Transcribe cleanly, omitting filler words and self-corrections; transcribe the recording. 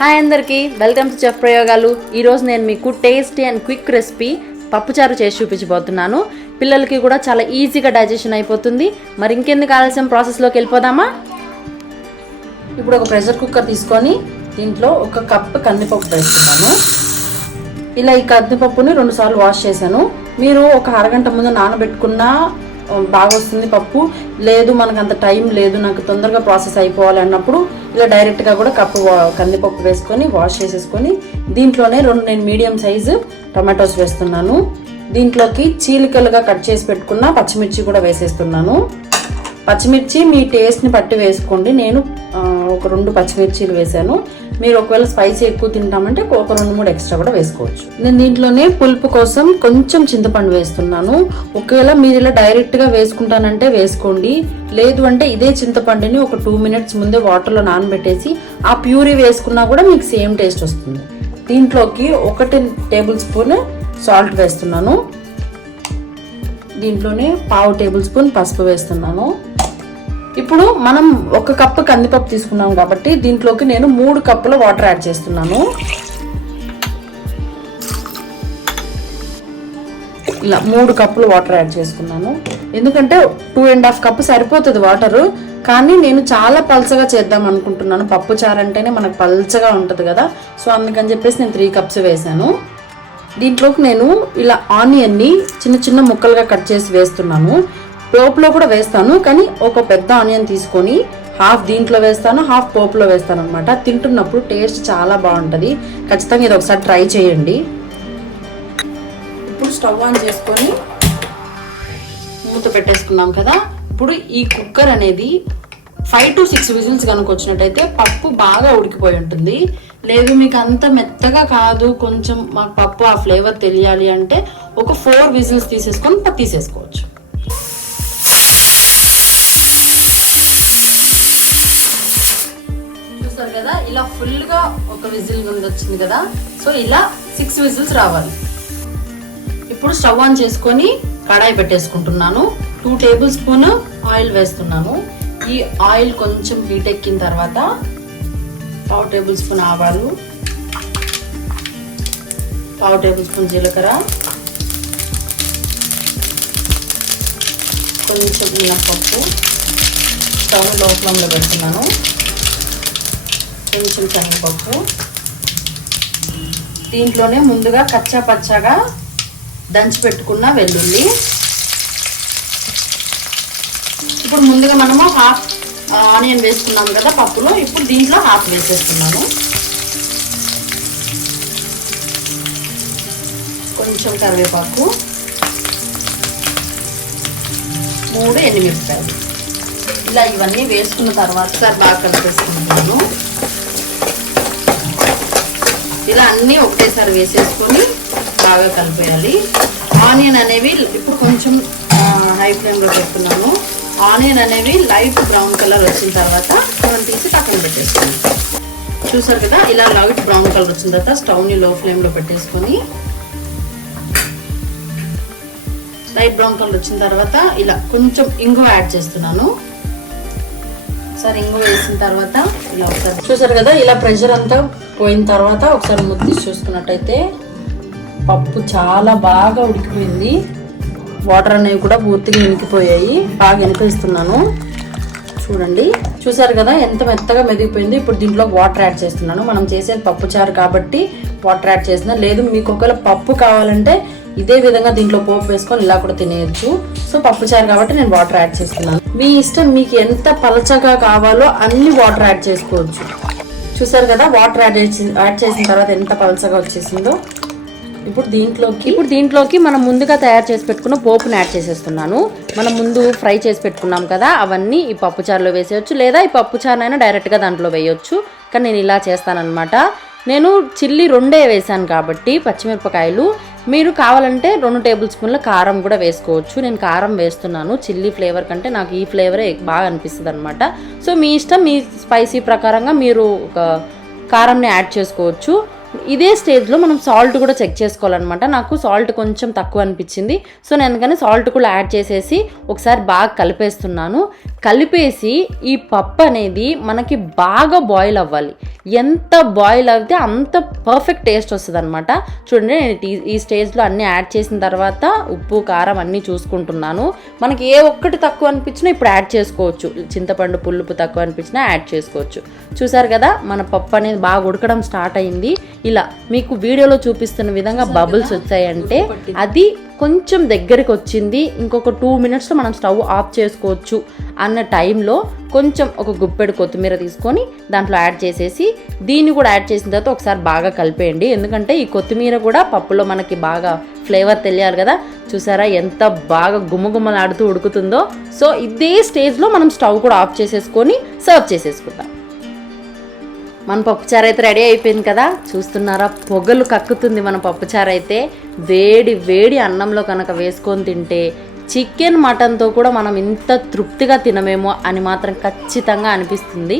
Hi అందరికీ, welcome to chef ప్రయోగాలు. ఈరోజు నేను మీకు టేస్టీ అండ్ క్విక్ రెసిపీ పప్పుచారు చేసి చూపించబోతున్నాను. పిల్లలకి కూడా చాలా ఈజీగా డైజెషన్ అయిపోతుంది. మరి ఇంకెందుకు ఆలస్యం, ప్రాసెస్లోకి వెళ్ళిపోదామా? ఇప్పుడు ఒక ప్రెషర్ కుక్కర్ తీసుకొని దీంట్లో 1 కప్ కందిపప్పు వేస్తున్నాను. ఇలా ఈ కందిపప్పుని 2 సార్లు వాష్ చేశాను. మీరు ఒక అరగంట ముందు నానబెట్టుకున్నా బాగా వస్తుంది పప్పు. లేదు మనకు అంత టైం లేదు, నాకు తొందరగా ప్రాసెస్ అయిపోవాలి అన్నప్పుడు ఇలా డైరెక్ట్గా కూడా కప్పు కందిపప్పు వేసుకొని వాష్ చేసేసుకొని దీంట్లోనే 2 నేను మీడియం సైజు టొమాటోస్ వేస్తున్నాను. దీంట్లోకి చీలికలుగా కట్ చేసి పెట్టుకున్న పచ్చిమిర్చి కూడా వేసేస్తున్నాను. పచ్చిమిర్చి మీ టేస్ట్ని బట్టి వేసుకోండి. నేను ఒక 2 పచ్చిమిర్చీలు వేసాను. మీరు ఒకవేళ స్పైసీ ఎక్కువ తింటామంటే ఒక 2-3 ఎక్స్ట్రా కూడా వేసుకోవచ్చు. నేను దీంట్లోనే పులుపు కోసం కొంచెం చింతపండు వేస్తున్నాను. ఒకవేళ మీరు ఇలా డైరెక్ట్గా వేసుకుంటానంటే వేసుకోండి, లేదు అంటే ఇదే చింతపండుని ఒక 2 మినిట్స్ ముందే వాటర్లో నానబెట్టేసి ఆ ప్యూరీ వేసుకున్నా కూడా మీకు సేమ్ టేస్ట్ వస్తుంది. దీంట్లోకి 1 టేబుల్ స్పూన్ సాల్ట్ వేస్తున్నాను. దీంట్లోనే 1/2 టేబుల్ స్పూన్ పసుపు వేస్తున్నాను. ఇప్పుడు మనం 1 కప్పు కందిపప్పు తీసుకున్నాం కాబట్టి దీంట్లోకి నేను 3 కప్పుల వాటర్ యాడ్ చేస్తున్నాను. ఇలా 3 కప్పులు వాటర్ యాడ్ చేసుకున్నాను. ఎందుకంటే 2.5 కప్పు సరిపోతుంది వాటరు, కానీ నేను చాలా పల్చగా చేద్దాం అనుకుంటున్నాను. పప్పు చారు అంటేనే మనకు పల్చగా ఉంటుంది కదా, సో అందుకని చెప్పేసి నేను 3 కప్స్ వేసాను. దీంట్లోకి నేను ఇలా ఆనియన్ని చిన్న చిన్న ముక్కలుగా కట్ చేసి వేస్తున్నాను. పోపులో కూడా వేస్తాను, కానీ ఒక పెద్ద ఆనియన్ తీసుకొని హాఫ్ దీంట్లో వేస్తాను, హాఫ్ పోపులో వేస్తాను అనమాట. తింటున్నప్పుడు టేస్ట్ చాలా బాగుంటుంది. ఖచ్చితంగా ఇది ఒకసారి ట్రై చేయండి. ఇప్పుడు స్టవ్ ఆన్ చేసుకొని మూత పెట్టేసుకున్నాం కదా. ఇప్పుడు ఈ కుక్కర్ అనేది 5 to 6 విజిల్స్ కనుక వచ్చినట్టయితే పప్పు బాగా ఉడికిపోయి ఉంటుంది. లేదు మీకు అంత మెత్తగా కాదు, కొంచెం మాకు పప్పు ఆ ఫ్లేవర్ తెలియాలి అంటే ఒక 4 విజిల్స్ తీసేసుకొని తీసేసుకోవచ్చు. చూస్తారు కదా, ఇలా ఫుల్గా ఒక విజిల్ నుండి వచ్చింది కదా. సో ఇలా 6 విజిల్స్ రావాలి. ఇప్పుడు స్టవ్ ఆన్ చేసుకొని కడాయి పెట్టేసుకుంటున్నాను. 2 టేబుల్ స్పూన్ ఆయిల్ వేస్తున్నాను. ఈ ఆయిల్ కొంచెం హీట్ ఎక్కిన తర్వాత 1/2 టేబుల్ స్పూన్ ఆవాలు, 1/2 టేబుల్ స్పూన్ జీలకర్ర, కొంచెం మినపప్పు, స్టవ్ లో ఫ్లేమ్లో పెడుతున్నాను. కొంచెం శనగపప్పు, దీంట్లోనే ముందుగా కచ్చా పచ్చాగా దంచి పెట్టుకున్న వెల్లుల్లి. ఇప్పుడు ముందుగా మనము హాఫ్ ఆనియన్ వేసుకున్నాం కదా పప్పులో, ఇప్పుడు దీంట్లో హాఫ్ వేసేస్తున్నాను. కొంచెం కరివేపాకు, 3 ఎండుమిరపకాయలు. ఇలా ఇవన్నీ వేసుకున్న తర్వాత బాగా కలిపేసుకుంటున్నాను. ఇలా అన్నీ ఒకటేసారి వేసేసుకొని బాగా కలిపేయాలి. ఆనియన్ అనేవి ఇప్పుడు కొంచెం హై ఫ్లేమ్లో పెడుతున్నాను. ఆనియన్ అనేవి లైట్ బ్రౌన్ కలర్ వచ్చిన తర్వాత మనం తీసి పక్కన పెట్టేసుకున్నాం. చూసారు కదా, ఇలా లైట్ బ్రౌన్ కలర్ వచ్చిన తర్వాత స్టవ్ని లో ఫ్లేమ్లో పెట్టేసుకొని లైట్ బ్రౌన్ కలర్ వచ్చిన తర్వాత ఇలా కొంచెం ఇంగువ యాడ్ చేస్తున్నాను. ఒకసారి ఇంగువ వేసిన తర్వాత ఇలా ఒకసారి చూసారు కదా, ఇలా ప్రెషర్ అంతా పోయిన తర్వాత ఒకసారి ముద్ద తీసి చూసుకున్నట్టయితే పప్పు చాలా బాగా ఉడికిపోయింది. వాటర్ అనేవి కూడా పూర్తిగా ఇనికిపోయాయి. బాగా ఇనిపిస్తున్నాను చూడండి. చూసారు కదా ఎంత మెత్తగా మెదిగిపోయింది. ఇప్పుడు దీంట్లో వాటర్ యాడ్ చేస్తున్నాను. మనం చేసేది పప్పు చారు కాబట్టి వాటర్ యాడ్ చేస్తున్నాను. లేదు మీకు ఒకవేళ పప్పు కావాలంటే ఇదే విధంగా దీంట్లో పోపు వేసుకొని ఇలా కూడా తినేయచ్చు. సో పప్పు చారు కాబట్టి నేను వాటర్ యాడ్ చేస్తున్నాను. మీ ఇష్టం, మీకు ఎంత పలచగా కావాలో అన్ని వాటర్ యాడ్ చేసుకోవచ్చు. చూసారు కదా, వాటర్ యాడ్ చేసిన తర్వాత ఎంత పలచగా వచ్చేసిందో. ఇప్పుడు దీంట్లోకి మనం ముందుగా తయారు చేసి పెట్టుకున్న పోపుని యాడ్ చేసేస్తున్నాను. మనం ముందు ఫ్రై చేసి పెట్టుకున్నాం కదా, అవన్నీ ఈ పప్పు చారులో వేసేయచ్చు, లేదా ఈ పప్పు చారునైనా డైరెక్ట్గా దాంట్లో వేయొచ్చు. కానీ నేను ఇలా చేస్తానన్నమాట. నేను చిల్లీ 2 వేసాను కాబట్టి పచ్చిమిరపకాయలు, మీరు కావాలంటే 2 టేబుల్ స్పూన్ల కారం కూడా వేసుకోవచ్చు. నేను కారం వేస్తున్నాను. చిల్లీ ఫ్లేవర్ కంటే నాకు ఈ ఫ్లేవరే బాగా అనిపిస్తుంది అనమాట. సో మీ ఇష్టం, మీ స్పైసీ ప్రకారంగా మీరు ఒక కారంని యాడ్ చేసుకోవచ్చు. ఇదే స్టేజ్లో మనం సాల్ట్ కూడా చెక్ చేసుకోవాలన్నమాట. నాకు సాల్ట్ కొంచెం తక్కువ అనిపించింది, సో నేను అందుకని సాల్ట్ కూడా యాడ్ చేసేసి ఒకసారి బాగా కలిపేస్తున్నాను. కలిపేసి ఈ పప్పు అనేది మనకి బాగా బాయిల్ అవ్వాలి. ఎంత బాయిల్ అయితే అంత పర్ఫెక్ట్ టేస్ట్ వస్తుంది అనమాట. చూడండి, నేను ఈ స్టేజ్లో అన్నీ యాడ్ చేసిన తర్వాత ఉప్పు కారం అన్నీ చూసుకుంటున్నాను. మనకి ఏ ఒక్కటి తక్కువ అనిపించినా ఇప్పుడు యాడ్ చేసుకోవచ్చు. చింతపండు పులుపు తక్కువ అనిపించినా యాడ్ చేసుకోవచ్చు. చూసారు కదా, మన పప్పు అనేది బాగా ఉడకడం స్టార్ట్ అయింది. ఇలా మీకు వీడియోలో చూపిస్తున్న విధంగా బబుల్స్ వచ్చాయంటే అది కొంచెం దగ్గరికి వచ్చింది, ఇంకొక 2 minutesలో మనం స్టవ్ ఆఫ్ చేసుకోవచ్చు అన్న టైంలో కొంచెం ఒక గుప్పెడు కొత్తిమీర తీసుకొని దాంట్లో యాడ్ చేసేసి దీన్ని కూడా యాడ్ చేసిన తర్వాత ఒకసారి బాగా కలిపేయండి. ఎందుకంటే ఈ కొత్తిమీర కూడా పప్పులో మనకి బాగా ఫ్లేవర్ తెలియాలి కదా. చూసారా ఎంత బాగా గుమ్మగుమ్మలాడుతూ ఉడుకుతుందో. సో ఇదే స్టేజ్లో మనం స్టవ్ కూడా ఆఫ్ చేసేసుకొని సర్వ్ చేసేసుకుందాం. మన పప్పుచారు అయితే రెడీ అయిపోయింది కదా, చూస్తున్నారా పొగలు కక్కుతుంది. మన పప్పుచారు అయితే వేడి వేడి అన్నంలో కనుక వేసుకొని తింటే చికెన్ మటన్తో కూడా మనం ఇంత తృప్తిగా తినమేమో అని మాత్రం ఖచ్చితంగా అనిపిస్తుంది.